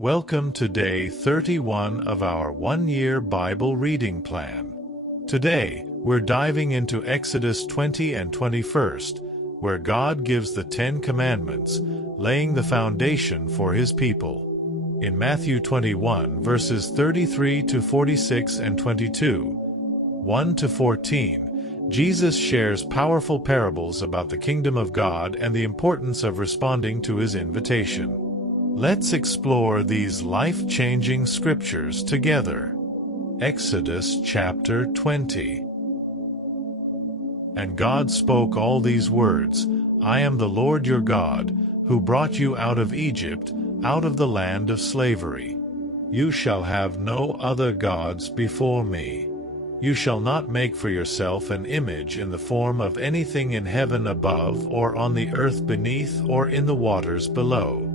Welcome to day 31 of our one-year Bible reading plan. Today, we're diving into Exodus 20 and 21st, where God gives the Ten Commandments, laying the foundation for His people. In Matthew 21, verses 33 to 46 and 22, 1 to 14, Jesus shares powerful parables about the kingdom of God and the importance of responding to His invitation. Let's explore these life-changing scriptures together. Exodus chapter 20. And God spoke all these words, I am the Lord your God, who brought you out of Egypt, out of the land of slavery. You shall have no other gods before me. You shall not make for yourself an image in the form of anything in heaven above, or on the earth beneath, or in the waters below.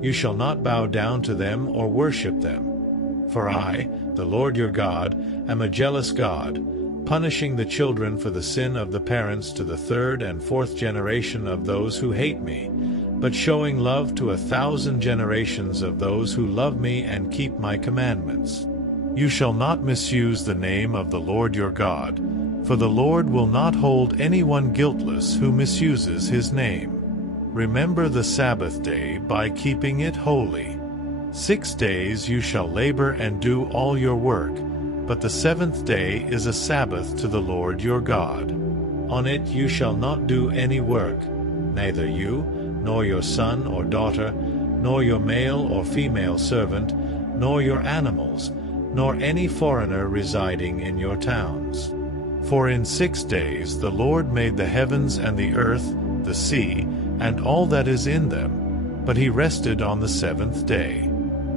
You shall not bow down to them or worship them. For I, the Lord your God, am a jealous God, punishing the children for the sin of the parents to the third and fourth generation of those who hate me, but showing love to 1,000 generations of those who love me and keep my commandments. You shall not misuse the name of the Lord your God, for the Lord will not hold anyone guiltless who misuses His name. Remember the Sabbath day by keeping it holy. 6 days you shall labor and do all your work, but the seventh day is a Sabbath to the Lord your God. On it you shall not do any work, neither you, nor your son or daughter, nor your male or female servant, nor your animals, nor any foreigner residing in your towns. For in 6 days the Lord made the heavens and the earth, the sea, and all that is in them, but He rested on the seventh day.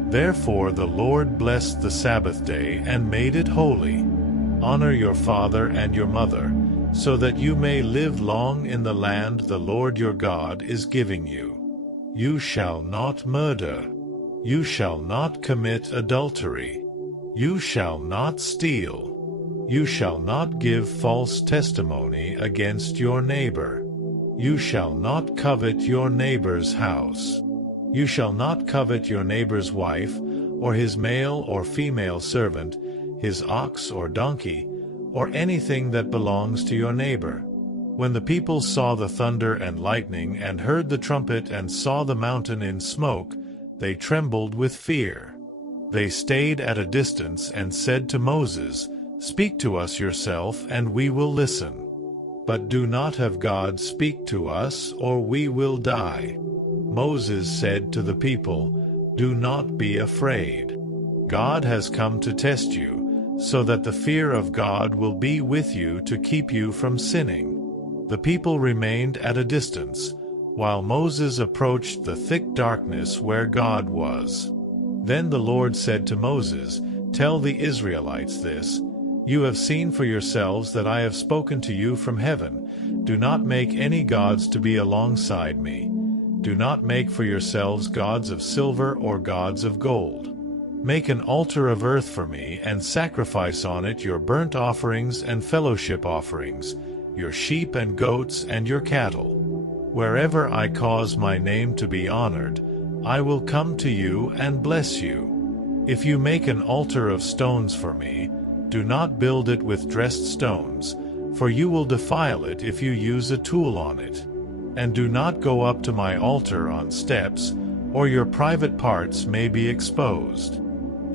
Therefore the Lord blessed the Sabbath day and made it holy. Honor your father and your mother, so that you may live long in the land the Lord your God is giving you. You shall not murder. You shall not commit adultery. You shall not steal. You shall not give false testimony against your neighbor. You shall not covet your neighbor's house. You shall not covet your neighbor's wife, or his male or female servant, his ox or donkey, or anything that belongs to your neighbor. When the people saw the thunder and lightning, and heard the trumpet, and saw the mountain in smoke, they trembled with fear. They stayed at a distance and said to Moses, Speak to us yourself, and we will listen. But do not have God speak to us, or we will die. Moses said to the people, Do not be afraid. God has come to test you, so that the fear of God will be with you to keep you from sinning. The people remained at a distance, while Moses approached the thick darkness where God was. Then the Lord said to Moses, Tell the Israelites this, You have seen for yourselves that I have spoken to you from heaven. Do not make any gods to be alongside me. Do not make for yourselves gods of silver or gods of gold. Make an altar of earth for me, and sacrifice on it your burnt offerings and fellowship offerings, your sheep and goats and your cattle. Wherever I cause my name to be honored, I will come to you and bless you. If you make an altar of stones for me, do not build it with dressed stones, for you will defile it if you use a tool on it. And do not go up to my altar on steps, or your private parts may be exposed.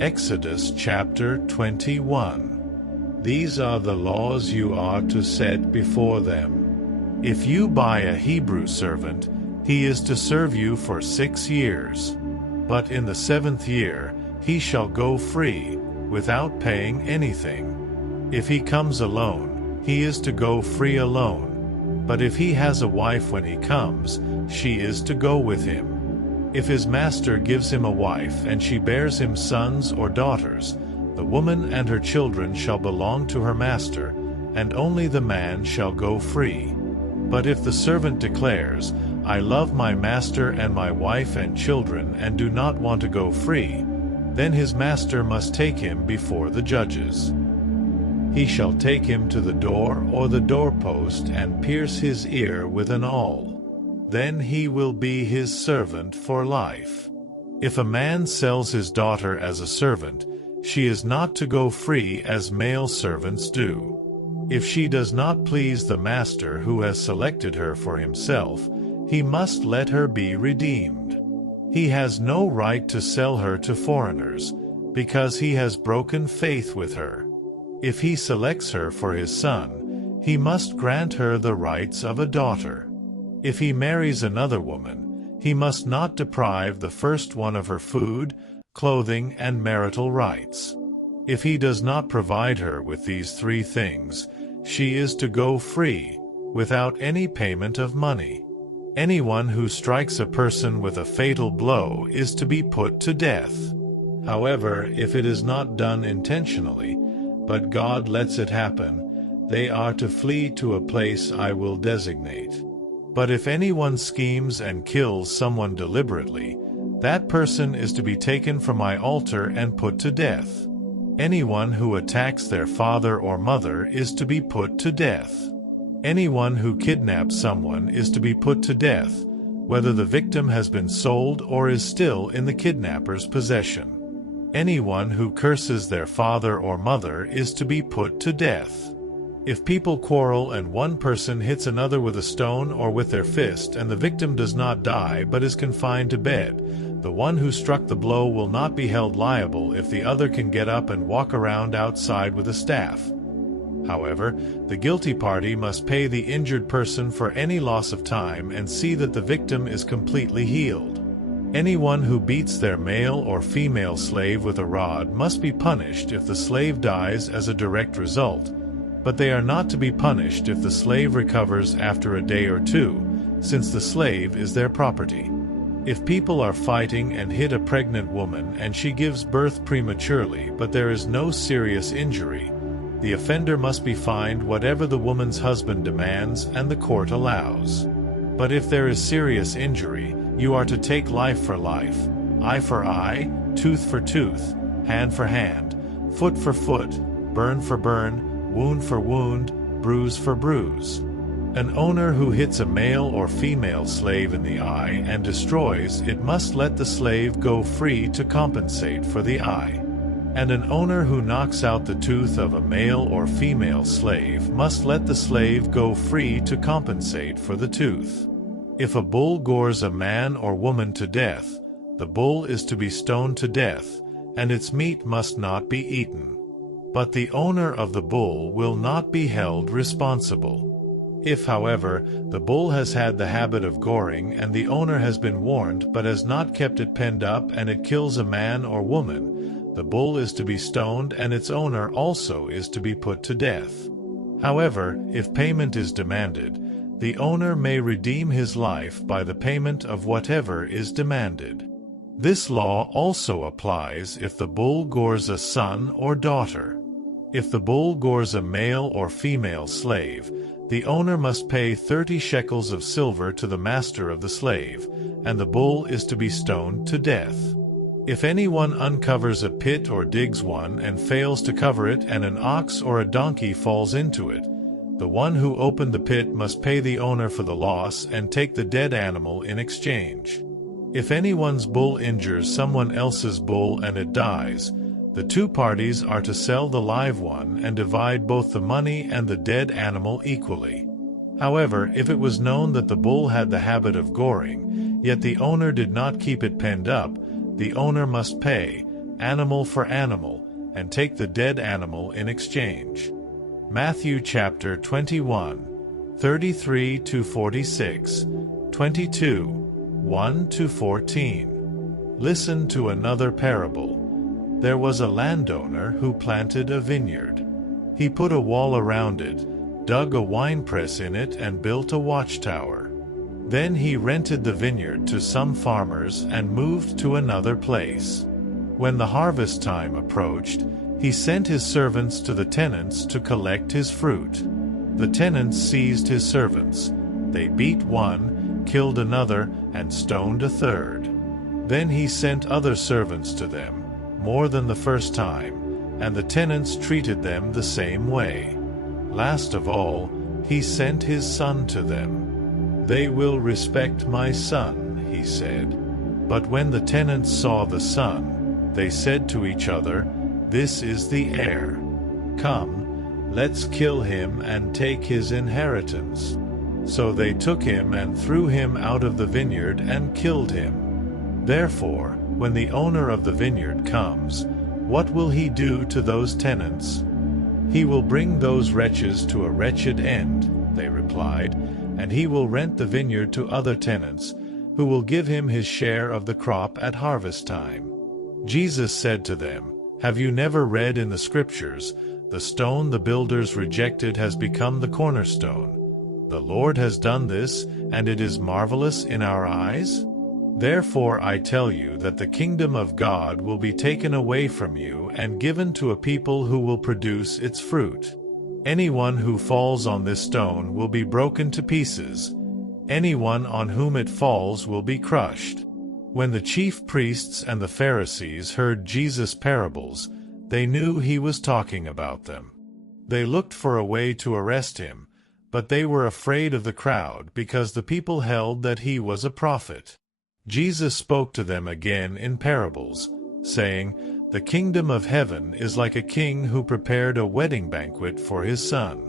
Exodus chapter 21. These are the laws you are to set before them. If you buy a Hebrew servant, he is to serve you for 6 years. But in the 7th year he shall go free, without paying anything. If he comes alone, he is to go free alone. But if he has a wife when he comes, she is to go with him. If his master gives him a wife, and she bears him sons or daughters, the woman and her children shall belong to her master, and only the man shall go free. But if the servant declares, I love my master and my wife and children, and do not want to go free, then his master must take him before the judges. He shall take him to the door or the doorpost and pierce his ear with an awl. Then he will be his servant for life. If a man sells his daughter as a servant, she is not to go free as male servants do. If she does not please the master who has selected her for himself, he must let her be redeemed. He has no right to sell her to foreigners, because he has broken faith with her. If he selects her for his son, he must grant her the rights of a daughter. If he marries another woman, he must not deprive the first one of her food, clothing, and marital rights. If he does not provide her with these three things, she is to go free, without any payment of money. Anyone who strikes a person with a fatal blow is to be put to death. However, if it is not done intentionally, but God lets it happen, they are to flee to a place I will designate. But if anyone schemes and kills someone deliberately, that person is to be taken from my altar and put to death. Anyone who attacks their father or mother is to be put to death. Anyone who kidnaps someone is to be put to death, whether the victim has been sold or is still in the kidnapper's possession. Anyone who curses their father or mother is to be put to death. If people quarrel and one person hits another with a stone or with their fist and the victim does not die but is confined to bed, the one who struck the blow will not be held liable if the other can get up and walk around outside with a staff. However, the guilty party must pay the injured person for any loss of time and see that the victim is completely healed. Anyone who beats their male or female slave with a rod must be punished if the slave dies as a direct result, but they are not to be punished if the slave recovers after a day or two, since the slave is their property. If people are fighting and hit a pregnant woman and she gives birth prematurely but there is no serious injury, the offender must be fined whatever the woman's husband demands and the court allows. But if there is serious injury, you are to take life for life, eye for eye, tooth for tooth, hand for hand, foot for foot, burn for burn, wound for wound, bruise for bruise. An owner who hits a male or female slave in the eye and destroys it must let the slave go free to compensate for the eye. And an owner who knocks out the tooth of a male or female slave must let the slave go free to compensate for the tooth. If a bull gores a man or woman to death, the bull is to be stoned to death, and its meat must not be eaten. But the owner of the bull will not be held responsible. If, however, the bull has had the habit of goring and the owner has been warned but has not kept it penned up and it kills a man or woman, the bull is to be stoned and its owner also is to be put to death. However, if payment is demanded, the owner may redeem his life by the payment of whatever is demanded. This law also applies if the bull gores a son or daughter. If the bull gores a male or female slave, the owner must pay 30 shekels of silver to the master of the slave, and the bull is to be stoned to death. If anyone uncovers a pit or digs one and fails to cover it and an ox or a donkey falls into it, the one who opened the pit must pay the owner for the loss and take the dead animal in exchange. If anyone's bull injures someone else's bull and it dies, the two parties are to sell the live one and divide both the money and the dead animal equally. However, if it was known that the bull had the habit of goring, yet the owner did not keep it penned up, the owner must pay, animal for animal, and take the dead animal in exchange. Matthew chapter 21, 33-46, 22, 1-14. Listen to another parable. There was a landowner who planted a vineyard. He put a wall around it, dug a winepress in it, and built a watchtower. Then he rented the vineyard to some farmers and moved to another place. When the harvest time approached, he sent his servants to the tenants to collect his fruit. The tenants seized his servants. They beat one, killed another, and stoned a third. Then he sent other servants to them, more than the first time, and the tenants treated them the same way. Last of all, he sent his son to them. "They will respect my son," he said. But when the tenants saw the son, they said to each other, "This is the heir. Come, let's kill him and take his inheritance." So they took him and threw him out of the vineyard and killed him. Therefore, when the owner of the vineyard comes, what will he do to those tenants? "He will bring those wretches to a wretched end," they replied, "and he will rent the vineyard to other tenants, who will give him his share of the crop at harvest time." Jesus said to them, "Have you never read in the Scriptures, 'The stone the builders rejected has become the cornerstone'? The Lord has done this, and it is marvelous in our eyes? Therefore I tell you that the kingdom of God will be taken away from you and given to a people who will produce its fruit. Anyone who falls on this stone will be broken to pieces. Anyone on whom it falls will be crushed." When the chief priests and the Pharisees heard Jesus' parables, they knew he was talking about them. They looked for a way to arrest him, but they were afraid of the crowd because the people held that he was a prophet. Jesus spoke to them again in parables, saying, "The kingdom of heaven is like a king who prepared a wedding banquet for his son.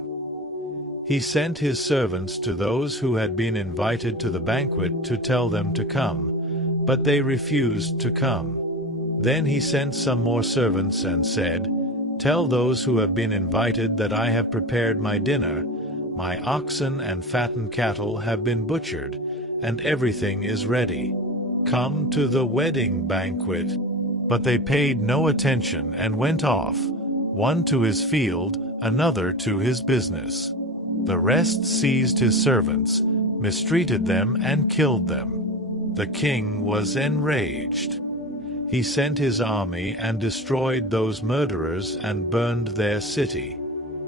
He sent his servants to those who had been invited to the banquet to tell them to come, but they refused to come. Then he sent some more servants and said, 'Tell those who have been invited that I have prepared my dinner. My oxen and fattened cattle have been butchered, and everything is ready. Come to the wedding banquet.' But they paid no attention and went off, one to his field, another to his business. The rest seized his servants, mistreated them, and killed them. The king was enraged. He sent his army and destroyed those murderers and burned their city.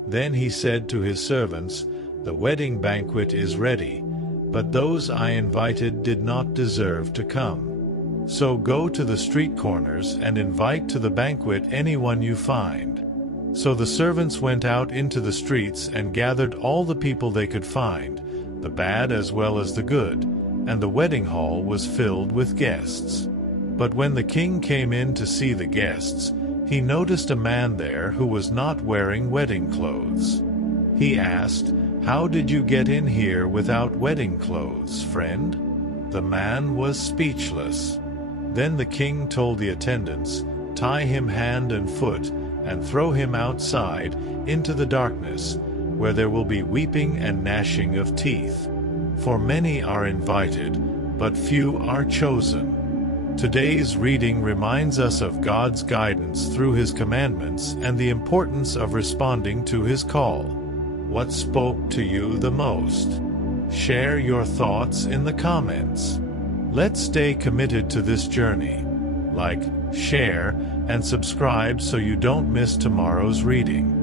Then he said to his servants, 'The wedding banquet is ready, but those I invited did not deserve to come. So go to the street corners and invite to the banquet anyone you find.' So the servants went out into the streets and gathered all the people they could find, the bad as well as the good, and the wedding hall was filled with guests. But when the king came in to see the guests, he noticed a man there who was not wearing wedding clothes. He asked, 'How did you get in here without wedding clothes, friend?' The man was speechless. Then the king told the attendants, 'Tie him hand and foot, and throw him outside into the darkness, where there will be weeping and gnashing of teeth. For many are invited, but few are chosen.'" Today's reading reminds us of God's guidance through His commandments and the importance of responding to His call. What spoke to you the most? Share your thoughts in the comments. Let's stay committed to this journey. Like, share, and subscribe so you don't miss tomorrow's reading.